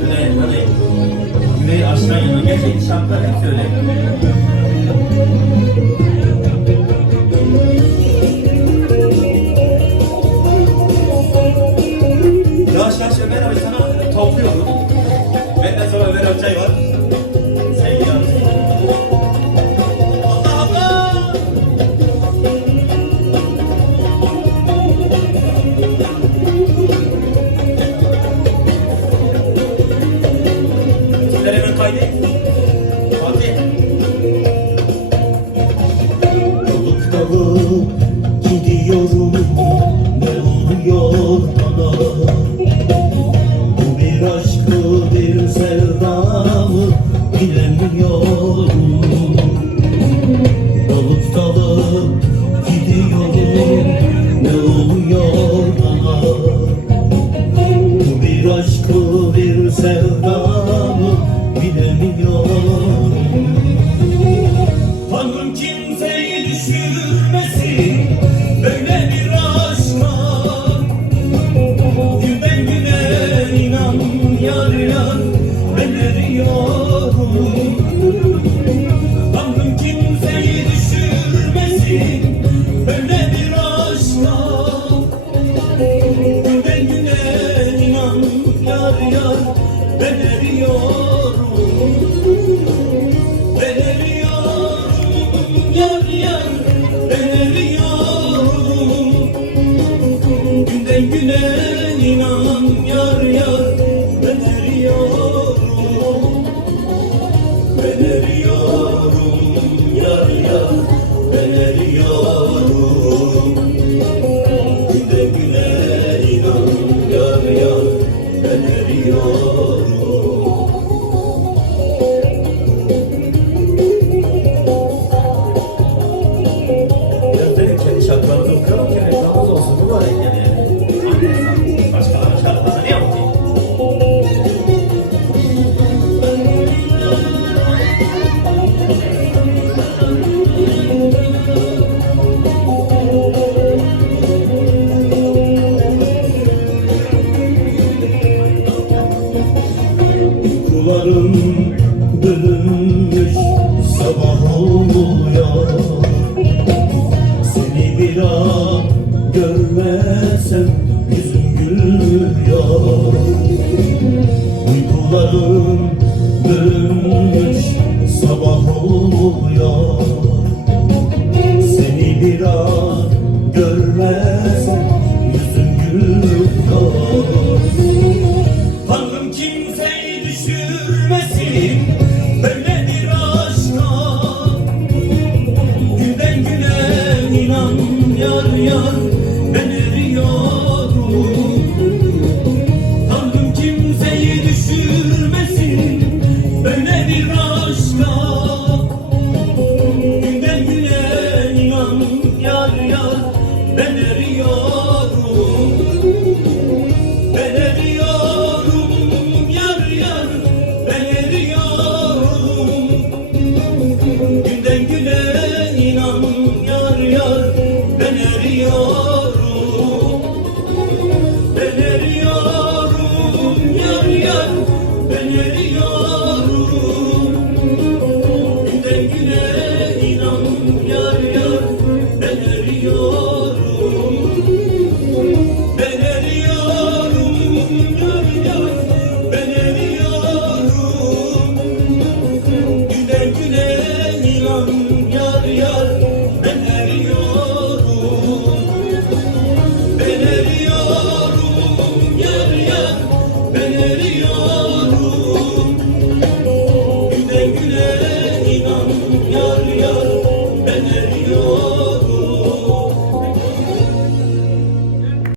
Böyle yüreği aşkan yanı. Gerçek şarkılar hep öyle. Yavaş yavaş Ömer abi sana topluyorum. Benden sonra Ömer Öpçay var. Sevgili abi. Allah Allah! Sizler hemen kaydedin. Fatih. Dalıp dalıp gidiyorum, ne oluyor bana? Bu bir aşkı, bir sevdamı bilemiyorum. Dalıp dalıp gidiyorum, ne oluyor bana? Bu bir aşkı, bir sevdamı bilemiyorum. Tanrım kimseyi düşürmesin böyle bir aşka. Günden güne inan yar yar ben eriyorum. Tanrım kimseyi düşürmesin böyle bir aşka. Günden güne inan yar yar ben eriyorum. Ben eriyorum yar yar, ben eriyorum. Günden güne inan yar yar, ben eriyorum. Ben eriyorum yar yar, ben eriyorum. Günden güne inan yar yar, ben eriyorum. Kendi şarkılarımızı okuyorum ki reklamımız olsun. Bu var yani. Başkalarının şarkılarını niye okuyayım? Uykularım bölünmüş, sabah oluyor. Seni bir an görmesem yüzüm gülüyor. Uykularım bölünmüş, sabah oluyor. Seni bir an görmesem yüzüm gülüyor. Tanrım kimseyi düşürmesin böyle bir aşka. Günden güne inan yar yar ben eriyorum. Tanrım kimseyi düşürmesin böyle bir aşka. Günden güne inan yar yar ben eriyorum. Ben eriyorum yar yar, ben eriyorum. Günden güne inan yar yar, ben eriyorum. Ben eriyorum yar yar, ben eriyorum. Günden güne inan yar yar, ben eriyorum. Ben eriyorum yar yar, ben eriyorum. Günden güne inan yar yar,